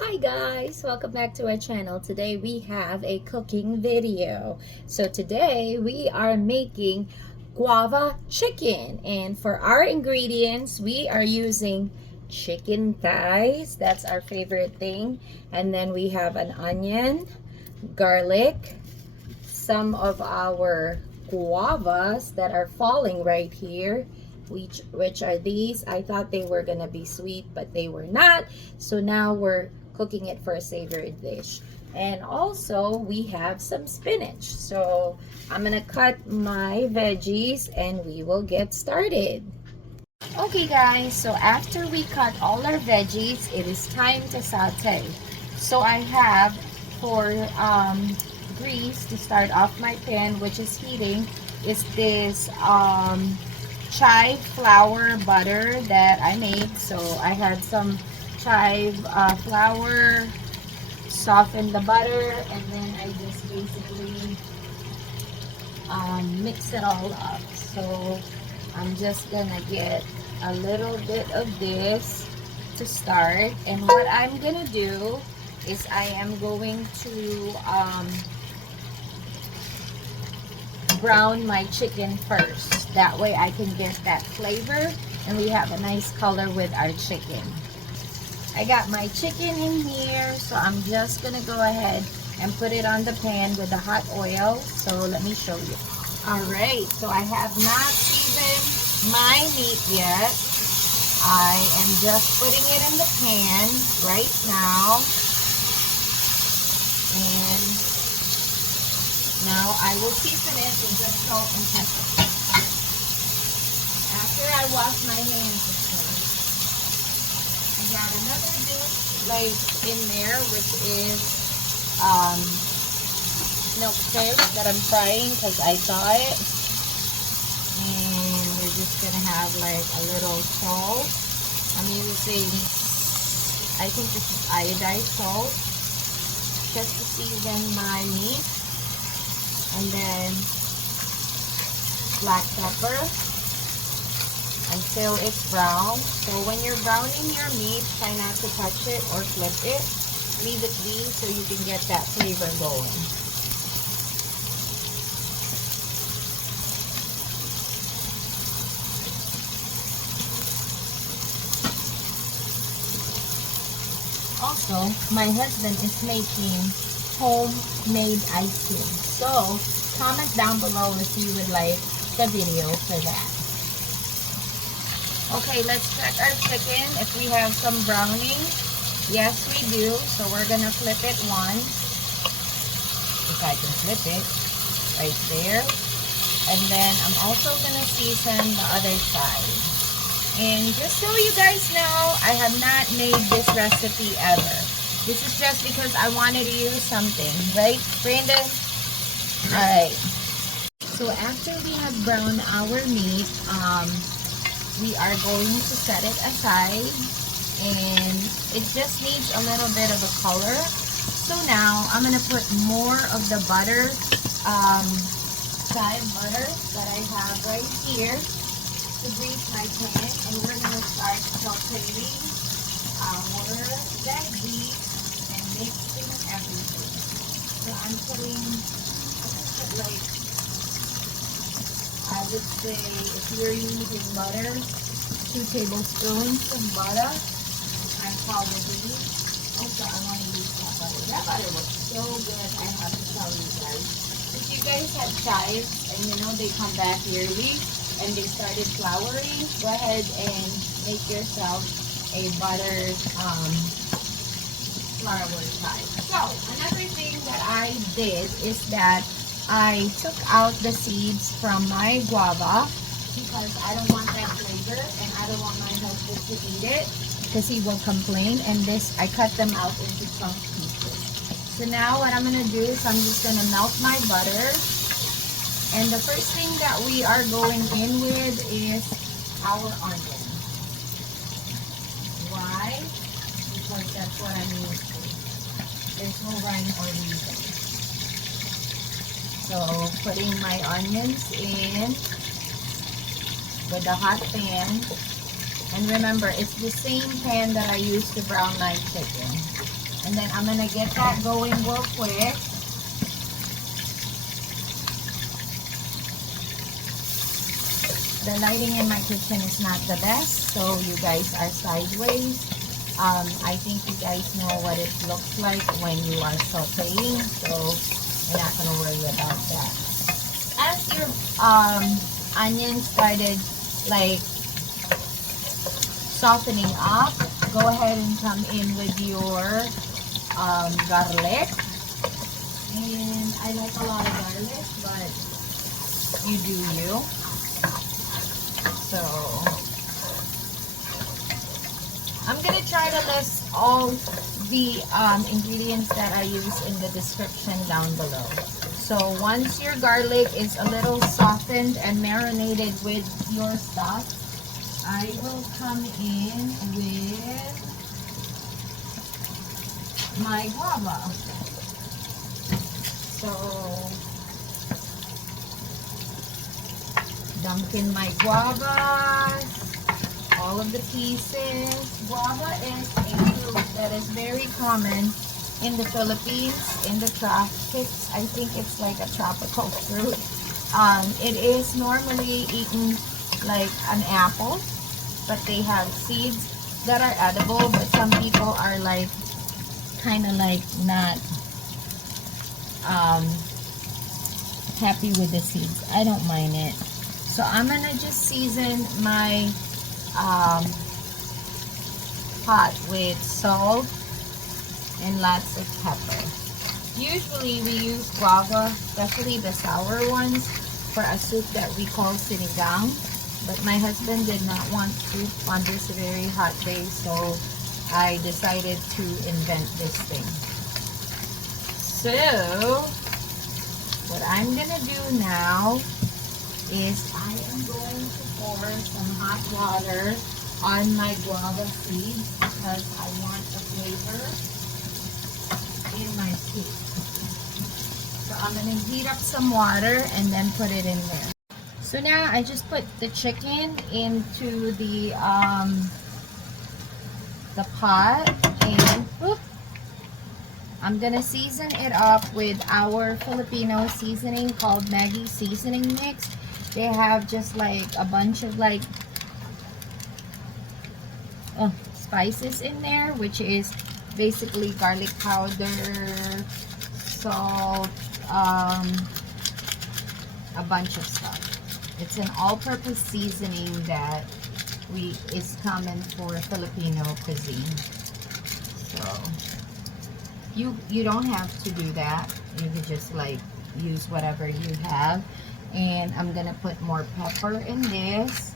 Hi guys, welcome back to our channel. Today we have a cooking video. So today we are making guava chicken, and for our ingredients we are using chicken thighs. That's our favorite thing. And then we have an onion, garlic, some of our guavas that are falling right here, which are these. I thought they were gonna be sweet, but they were not. So now we're cooking it for a savory dish. And also we have some spinach. So I'm gonna cut my veggies and we will get started. Okay guys, so after we cut all our veggies, it is time to saute. So I have for grease to start off my pan, which is heating, is this chive flour butter that I made. So I had some chive flour, soften the butter, and then I just basically mix it all up. So I'm just gonna get a little bit of this to start, and what I'm gonna do is I am going to brown my chicken first. That way I can get that flavor and we have a nice color with our chicken. I got my chicken in here, so I'm just gonna go ahead and put it on the pan with the hot oil. So let me show you. Alright, so I have not seasoned my meat yet. I am just putting it in the pan right now. And now I will season it with just salt and pepper. After I wash my hands, of course, I got another dish like in there, which is milk fish that I'm frying because I saw it. And we're just gonna have like a little salt. I'm using, I think this is iodized salt, just to season my meat. And then black pepper until it's brown. So when you're browning your meat, try not to touch it or flip it. Leave it be so you can get that flavor going. Also, my husband is making homemade ice cream. So, comment down below if you would like the video for that. Okay, let's check our chicken if we have some browning. Yes, we do. So we're gonna flip it once. If I can flip it. Right there. And then I'm also gonna season the other side. And just so you guys know, I have not made this recipe ever. This is just because I wanted to use something, right, Brandon? Alright. So after we have browned our meat, we are going to set it aside. And it just needs a little bit of a color. So now I'm going to put more of the butter, chive butter that I have right here to grease my pan. And we're going to start sauteing our veggies and mixing everything. So I'm putting, like, I would say if you're using butter, 2 tablespoons of butter. I'm probably, also I want to use that butter. That butter was so good, I have to tell you guys. If you guys have chives and you know they come back yearly and they started flowering, go ahead and make yourself a buttered flour chive. So another thing that I did is that I took out the seeds from my guava because I don't want that flavor and I don't want my husband to eat it because he will complain. And this, I cut them out into chunk pieces. So now what I'm going to do is I'm just going to melt my butter. And the first thing that we are going in with is our onion. Why? Because that's what I'm used to. There's no rhyme or reason. So putting my onions in with the hot pan. And remember, it's the same pan that I used to brown my chicken. And then I'm gonna get that going real quick. The lighting in my kitchen is not the best, so you guys are sideways. I think you guys know what it looks like when you are sauteing, so you're not gonna worry about that. As your onion started like softening up, go ahead and come in with your garlic. And I like a lot of garlic, but you do you. So I'm gonna try to list all the ingredients that I use in the description down below. So once your garlic is a little softened and marinated with your stuff, I will come in with my guava. So dunk in my guava, all of the pieces. Guava is a fruit that is very common in the Philippines, in the tropics. I think it's like a tropical fruit. It is normally eaten like an apple, but they have seeds that are edible, but some people are like kind of like not happy with the seeds. I don't mind it. So I'm gonna just season my pot with salt and lots of pepper. Usually we use guava, especially the sour ones, for a soup that we call sinigang. But my husband did not want soup on this very hot day, so I decided to invent this thing. So what I'm gonna do now is I am going to pour some hot water on my guava seeds because I want the flavor in my soup. So I'm going to heat up some water and then put it in there. So now I just put the chicken into the pot, and whoop, I'm going to season it up with our Filipino seasoning called Maggie seasoning mix. They have just like a bunch of like spices in there, which is basically garlic powder, salt, a bunch of stuff. It's an all-purpose seasoning that is common for Filipino cuisine. So you don't have to do that. You could just like use whatever you have. And I'm gonna put more pepper in this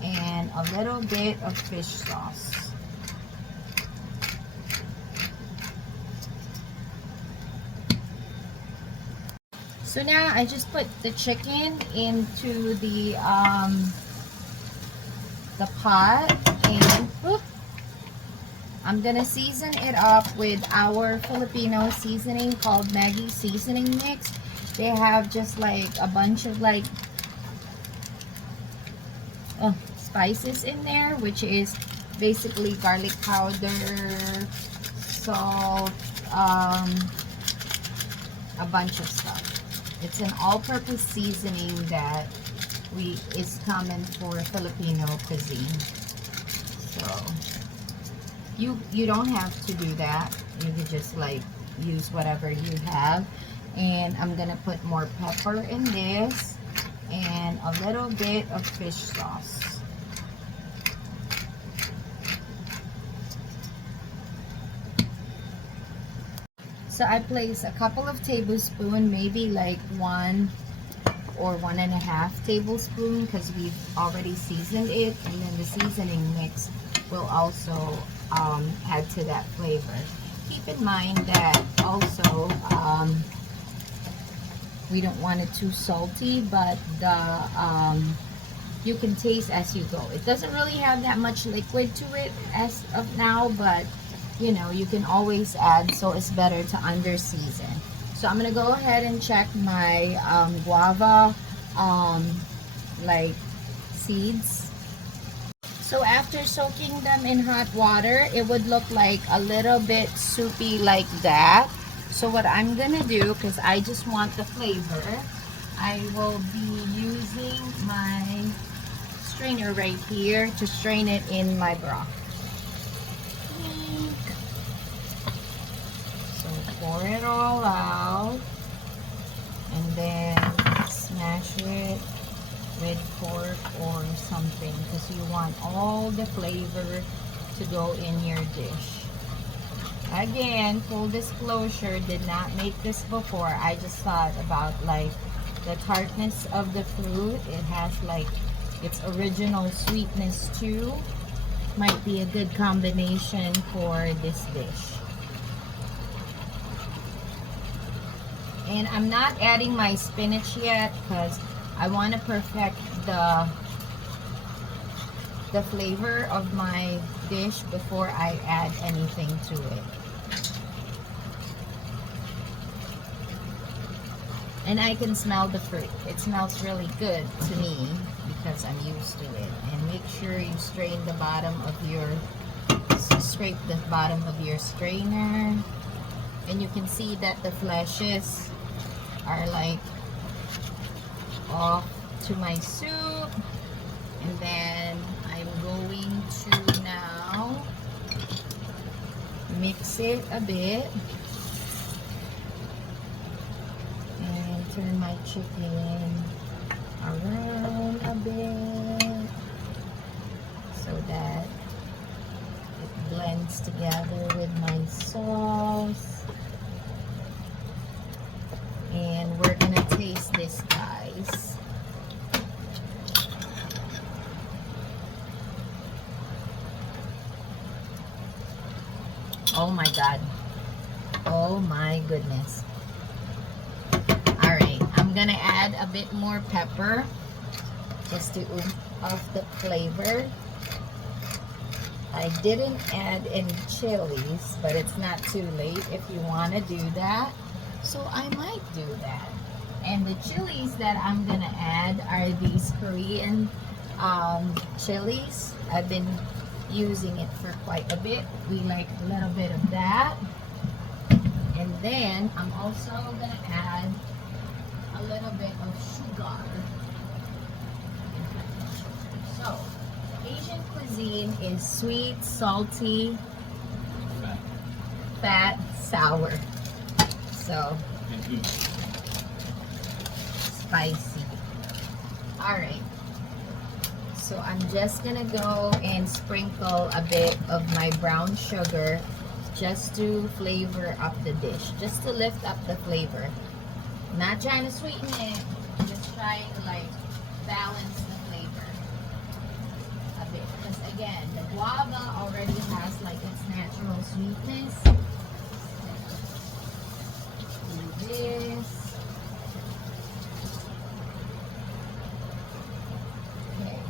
and a little bit of fish sauce. So now I just put the chicken into the pot, and whoop, I'm gonna season it up with our Filipino seasoning called Maggie seasoning mix. They have just like a bunch of like spices in there, which is basically garlic powder, salt, a bunch of stuff. It's an all-purpose seasoning that is common for Filipino cuisine. So you don't have to do that. You could just like use whatever you have. And I'm gonna put more pepper in this and a little bit of fish sauce. So I place a couple of tablespoons, maybe like 1 or 1.5 tablespoons, because we've already seasoned it, and then the seasoning mix will also add to that flavor. Keep in mind that also we don't want it too salty, but you can taste as you go. It doesn't really have that much liquid to it as of now, but you know, you can always add, so it's better to under season. So I'm gonna go ahead and check my guava like seeds. So after soaking them in hot water, it would look like a little bit soupy like that. So what I'm gonna do, because I just want the flavor, I will be using my strainer right here to strain it in my broth. So pour it all out and then smash it with fork or something because you want all the flavor to go in your dish. Again, full disclosure, did not make this before. I just thought about like the tartness of the fruit. It has like its original sweetness too. Might be a good combination for this dish. And I'm not adding my spinach yet because I want to perfect the flavor of my dish before I add anything to it. And I can smell the fruit. It smells really good to me because I'm used to it. And make sure you strain the bottom of your, scrape the bottom of your strainer. And you can see that the fleshes are like off to my soup. And then I'm going to now mix it a bit and turn my chicken around a bit so that it blends together with my sauce. And we're gonna taste this, guys. Oh my god. Oh my goodness. Alright, I'm gonna add a bit more pepper just to oomph off the flavor. I didn't add any chilies, but it's not too late if you want to do that. So I might do that. And the chilies that I'm gonna add are these Korean chilies. I've been using it for quite a bit. We like a little bit of that. And then I'm also gonna add a little bit of sugar. So Asian cuisine is sweet, salty, fat, sour. So spicy. Alright. So I'm just gonna go and sprinkle a bit of my brown sugar just to flavor up the dish. Just to lift up the flavor. Not trying to sweeten it, just trying to like balance the flavor a bit. Because again, the guava already has like its natural sweetness. Do this. Okay.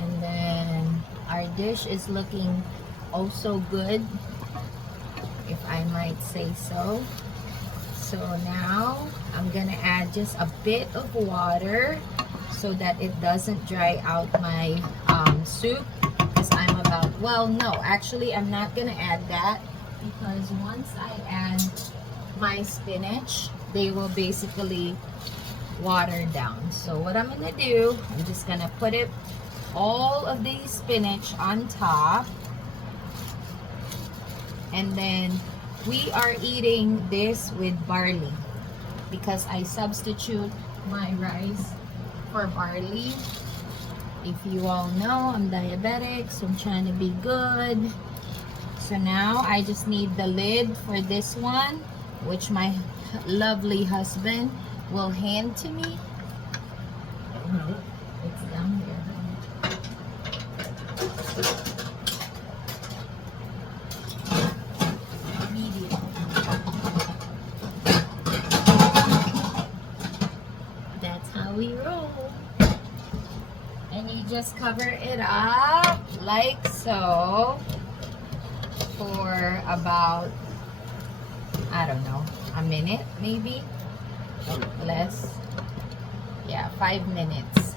And then our dish is looking also good, if I might say so. So now I'm gonna add just a bit of water so that it doesn't dry out my soup, because I'm about, well, no, actually I'm not gonna add that, because once I add my spinach, they will basically water down. So what I'm gonna do, I'm just gonna put it, all of the spinach on top, and then we are eating this with barley because I substitute my rice for barley. If you all know, I'm diabetic, so I'm trying to be good. So now I just need the lid for this one, which my lovely husband will hand to me. It's down here. We roll, and you just cover it up like so for about, I don't know, a minute, maybe less. Yeah, 5 minutes,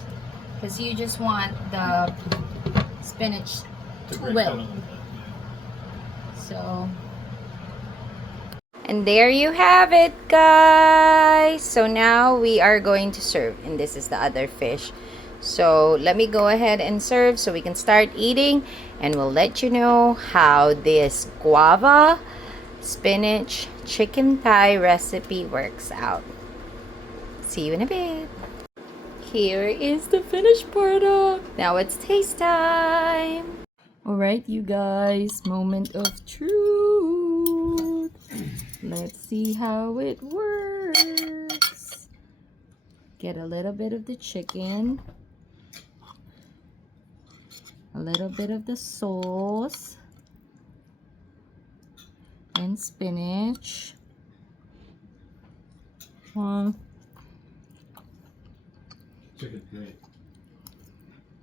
because you just want the spinach To too break well. down a little bit, So, and there you have it, guys. So now we are going to serve, and this is the other fish. So let me go ahead and serve so we can start eating, and we'll let you know how this guava spinach chicken thigh recipe works out. See you in a bit. Here is the finished product. Now it's taste time. Alright, you guys, moment of truth. Let's see how it works. Get a little bit of the chicken, a little bit of the sauce, and spinach. Chicken's great.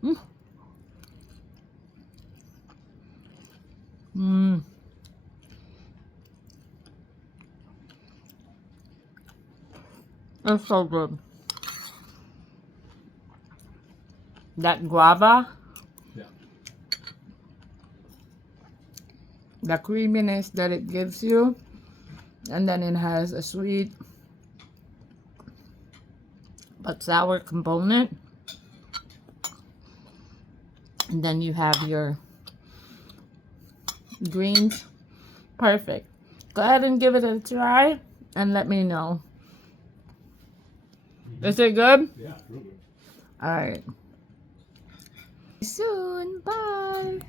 Mm. Mm. It's so good. That guava, Yeah. the creaminess that it gives you, and then it has a sweet but sour component, and then you have your greens. Perfect. Go ahead and give it a try and let me know. Is it good? Yeah, real good. All right. Soon. Bye.